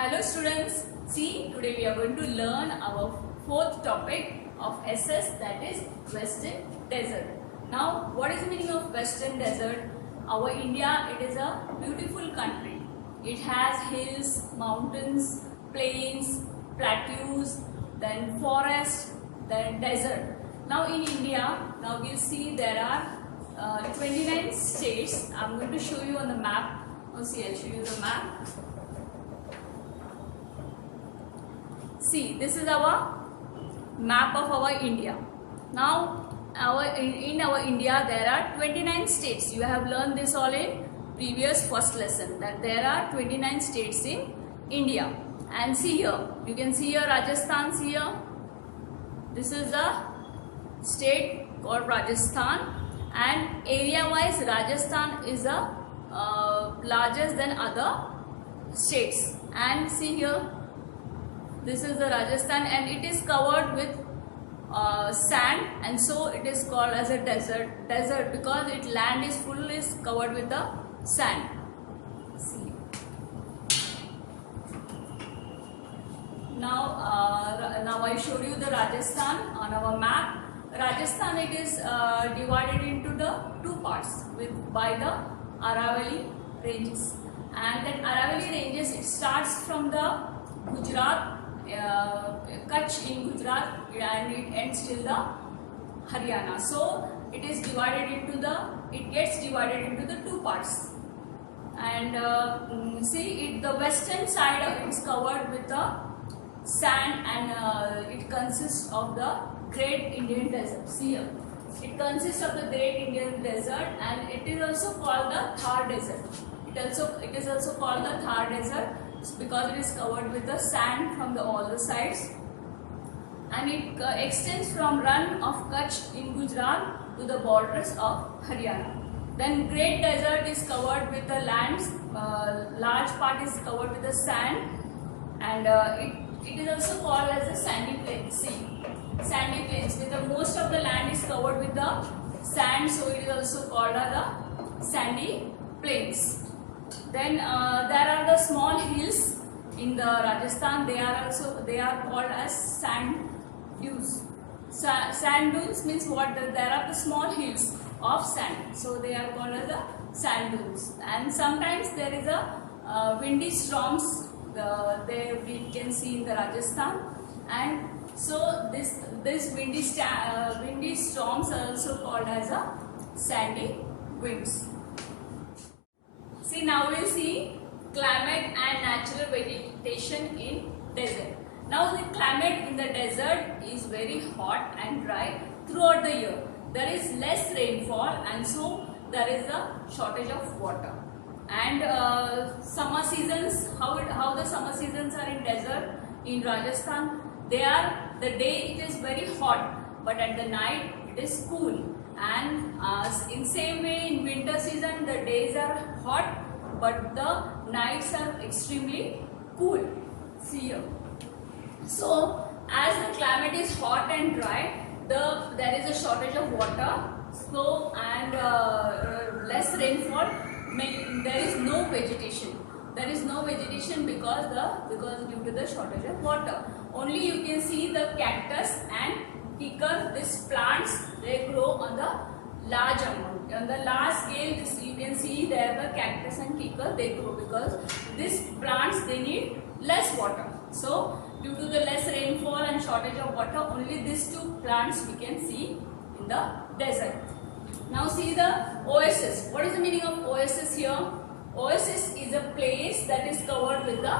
Hello students, see today we are going to learn our fourth topic of SS, that is Western Desert. Now what is the meaning of Western Desert? Our India, it is a beautiful country. It has hills, mountains, plains, plateaus, then forest, then desert. Now in India, now we'll see there are 29 states. I'm going to show you on the map. I'll show you the map. See, this is our map of our India. Now, in our India, there are 29 states. You have learned this all in previous first lesson, that there are 29 states in India. And see here, you can see here Rajasthan. See here, this is the state called Rajasthan, and area-wise, Rajasthan is the largest than other states. And see here, this is the Rajasthan, and it is covered with sand, and so it is called as a desert because its land is covered with the sand. See. Now I showed you the Rajasthan on our map. Rajasthan, it is divided into the two parts by the Aravalli ranges, and that Aravalli ranges, it starts from the Gujarat, Kutch in Gujarat, and it ends till the Haryana. So it is divided into it gets divided into the two parts. And see, the western side of it is covered with the sand, and it consists of the Great Indian Desert. See here, it consists of the Great Indian Desert, and it is also called the Thar Desert. It is also called the Thar Desert because it is covered with the sand from all the sides, and it extends from Rann of Kutch in Gujarat to the borders of Haryana. Then Great Desert is covered with the lands, large part is covered with the sand, and it is also called as the sandy plains. See, sandy plains, with the most of the land is covered with the sand, so it is also called as the sandy plains. Then there are the small hills in the Rajasthan. They are called as sand dunes. Sand dunes means what? There are the small hills of sand, so they are called as the sand dunes. And sometimes there is a windy storms. We can see in the Rajasthan, and so this windy storms are also called as a sandy winds. See, now we'll see climate and natural vegetation in desert. Now the climate in the desert is very hot and dry throughout the year. There is less rainfall, and so there is a shortage of water. And summer seasons, how the summer seasons are in desert in Rajasthan, the day it is very hot, but at the night it is cool. And in same way, in winter season, the days are hot, but the nights are extremely cool. See here. So as the climate is hot and dry, there is a shortage of water, so and less rainfall. There is no vegetation. There is no vegetation because due to the shortage of water. Only you can see the cactus and kikar. These plants, they grow on the large amount. On the large scale, you can see there the cactus and kikar, they grow because these plants, they need less water. So due to the less rainfall and shortage of water, only these two plants we can see in the desert. Now see the oasis. What is the meaning of oasis here? Oasis is a place that is covered with the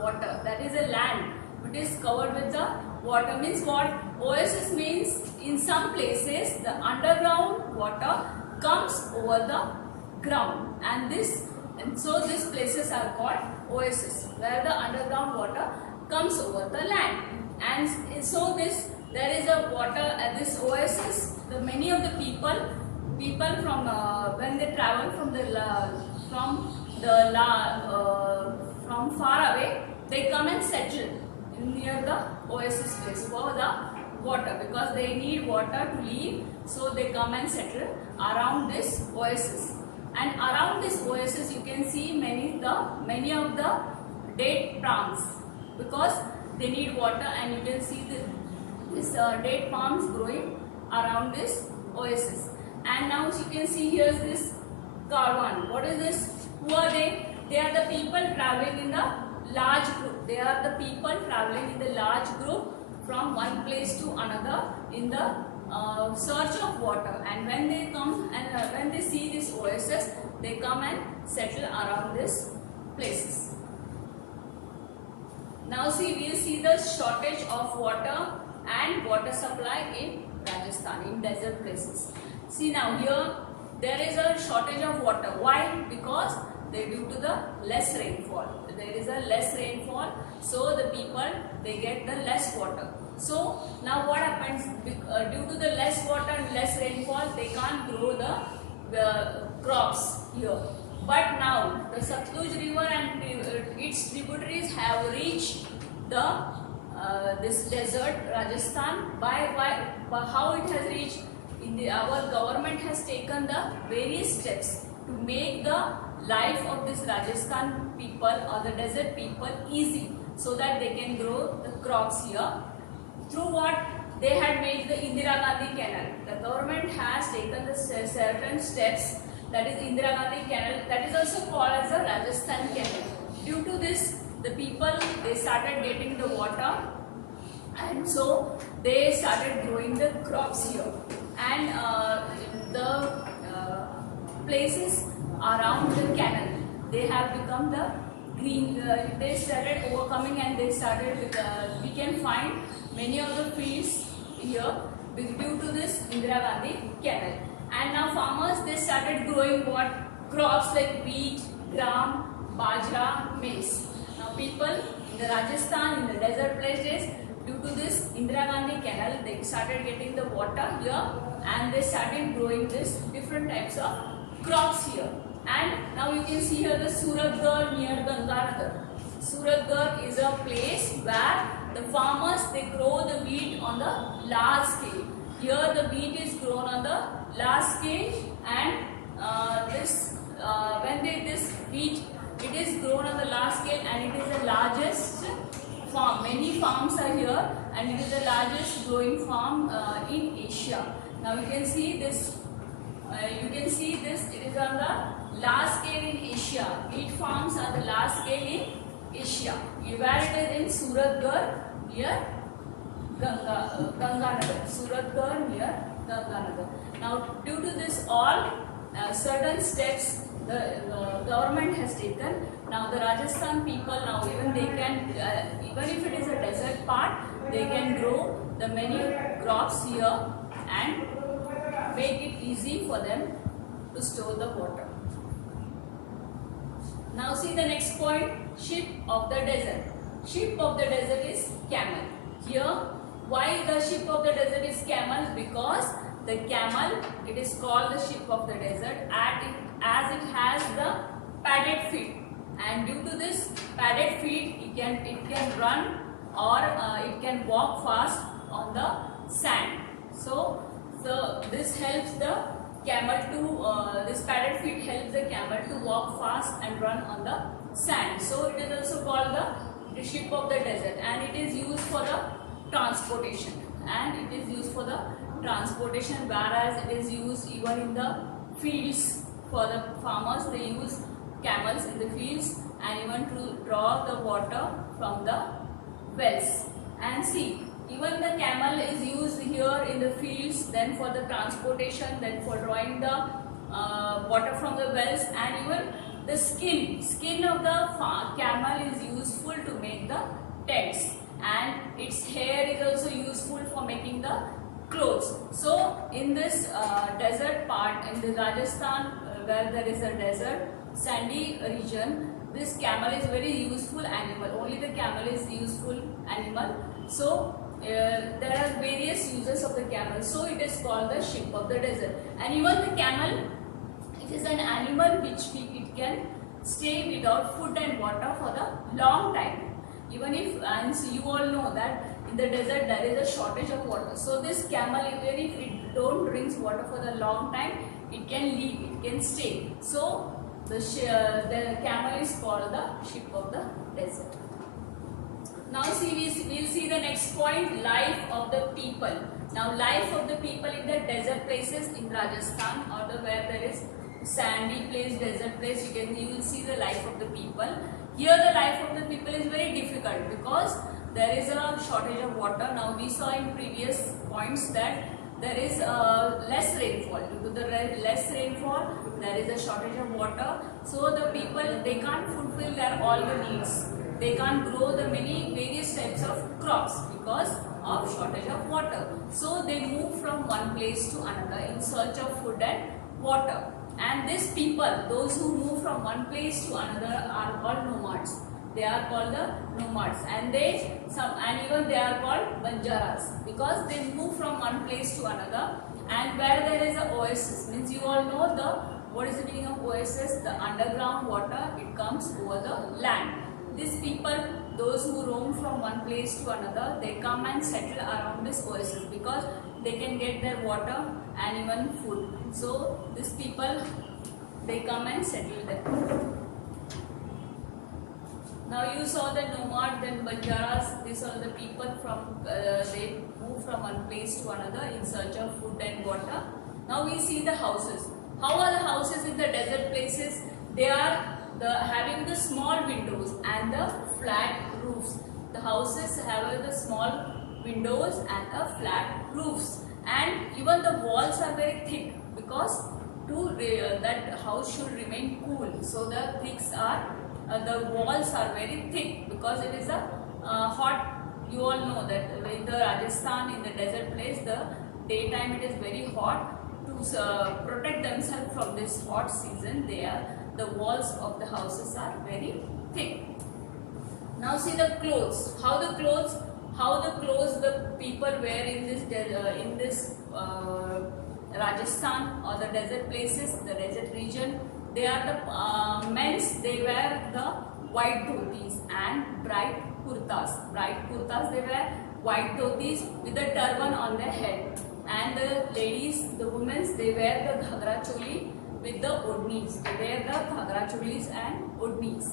water. That is a land which is covered with the water. Means what? Oasis means in some places the underground water comes over the ground, and so these places are called oasis, where the underground water comes over the land. And so there is a water at this oasis. Many of the people from when they travel from far away, they come and settle near the oasis place for the water, because they need water to live, so they come and settle around this oasis. And around this oasis you can see many of the dead date palms because they need water, and you can see this date palms growing around this oasis. And now you can see here is this caravan. What is this? Who are they? They are the people traveling in the large group. They are the people traveling in the large group from one place to another in the search of water. And when they come and when they see this oasis, they come and settle around these places. Now see, we see the shortage of water and water supply in Rajasthan, in desert places. See now here, there is a shortage of water. Why? Because due to the less rainfall. There is a less rainfall, so the people, they get the less water. So now what happens? Due to the less water and less rainfall, they can't grow the crops here. But now the Satluj river and its tributaries have reached the this desert Rajasthan. By how it has reached? Our government has taken the various steps to make the life of this Rajasthan people or the desert people easy, so that they can grow the crops here. Through what? They had made the Indira Gandhi Canal. The government has taken the certain steps, that is Indira Gandhi Canal, that is also called as the Rajasthan Canal. Due to this, the people, they started getting the water, and so they started growing the crops here. And the places around the canal, they have become the green. They started overcoming, and they started we can find many of the fields here due to this Indira Gandhi Canal. And now farmers, they started growing what? Crops like wheat, gram, bajra, maize. Now people in the Rajasthan, in the desert places, due to this Indira Gandhi Canal, they started getting the water here, and they started growing this different types of crops here. And now you can see here the Suratgarh near Ganganagar. Suratgarh is a place where the farmers, they grow the wheat on the large scale. Here the wheat is grown on the large scale, and this wheat, it is grown on the large scale, and it is the largest farm. Many farms are here, and it is the largest growing farm in Asia. Now you can see this. It is on the large scale in Asia. Wheat farms are the large scale in Asia. Where it is in Suratgarh near Ganganagar. Suratgarh near Ganganagar. Now due to this all certain steps the government has taken. Now the Rajasthan people, now even they can, even if it is a desert part, they can grow the many crops here and make it easy for them to store the water. Now see the next point, ship of the desert. Ship of the desert is camel. Here, why the ship of the desert is camel? Because the camel, it is called the ship of the desert as it has the padded feet, and due to this padded feet, it can run or it can walk fast on the sand. So this helps the camel to this padded feet helps the camel to walk fast and run on the sand. So it is also called the ship of the desert, and it is used for the transportation. Whereas it is used even in the fields for the farmers. They use camels in the fields, and even to draw the water from the wells. And see, even the camel is used here in the fields, then for the transportation, then for drawing the water from the wells, and even the skin of the camel is useful to make the tents, and its hair is also useful for making the clothes. So in this desert part in the Rajasthan, where there is a desert sandy region, this camel is very useful animal. Only the camel is useful animal. So there are various uses of the camel. So it is called the ship of the desert. And even the camel, it is an animal which it can stay without food and water for the long time. Even if, and so you all know that in the desert there is a shortage of water. So this camel, even if it don't drinks water for the long time, it can live, it can stay. So the camel is called the ship of the desert. we'll see the next point, life of the people. Now life of the people in the desert places in Rajasthan, or where there is sandy place, desert place, you will see the life of the people. Here the life of the people is very difficult because there is a shortage of water. Now we saw in previous points that there is less rainfall. Due to the less rainfall, there is a shortage of water. So the people, they can't fulfill their all the needs. They can't grow the many various types of crops because of shortage of water. So they move from one place to another in search of food and water. And these people, those who move from one place to another, are called nomads. They are called the nomads, and even they are called banjaras because they move from one place to another. And where there is a oasis, means you all know what is the meaning of oasis? The underground water, it comes over the land. These people, those who roam from one place to another, they come and settle around this oasis because they can get their water and even food. So these people, they come and settle there. Now you saw the nomad, then banjaras. These are the people from they move from one place to another in search of food and water. Now we see the houses. How are the houses in the desert places? They are having the small windows and the flat roofs. The houses have the small windows and the flat roofs, and even the walls are very thick because that house should remain cool. So the walls are very thick because it is a hot. You all know that in the Rajasthan, in the desert place, the daytime it is very hot. To protect themselves from this hot season, the walls of the houses are very thick. Now see the clothes. How the clothes the people wear in this Rajasthan or the desert places, the desert region. They are the men's. They wear the white dhotis and bright kurtas. Bright kurtas. They wear white dhotis with a turban on their head. And the ladies, the women, they wear the ghagra choli with the odnis. They wear the ghagra cholis and odnis.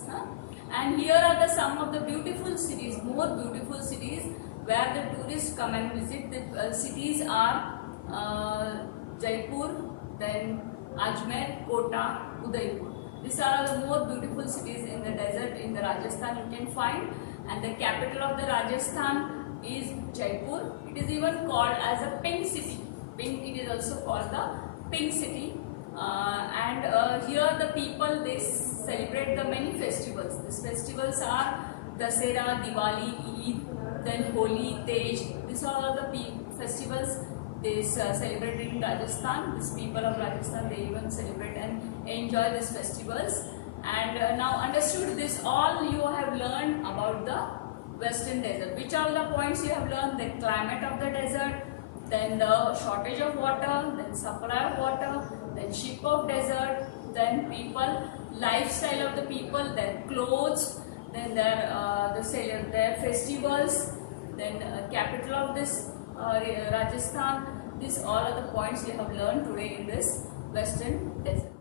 And here are some of the beautiful cities, more beautiful cities where the tourists come and visit. The cities are Jaipur, then Ajmer, Kota, Udaipur. These are the more beautiful cities in the desert in the Rajasthan you can find. And the capital of the Rajasthan is Jaipur. It is even called as a pink city. It is also called the pink city. Here the people, they celebrate the many festivals. These festivals are Dasera, Diwali, Eid, then Holi, Tej. These are all the festivals they celebrate in Rajasthan. These people of Rajasthan, they even celebrate and enjoy these festivals. And now understood this all, you have learned about the Western desert. Which are the points you have learned? The climate of the desert, then the shortage of water, then supply of water, then shape of desert, then people, lifestyle of the people, then clothes, then their festivals, then capital of this Rajasthan. These all are the points you have learned today in this Western desert.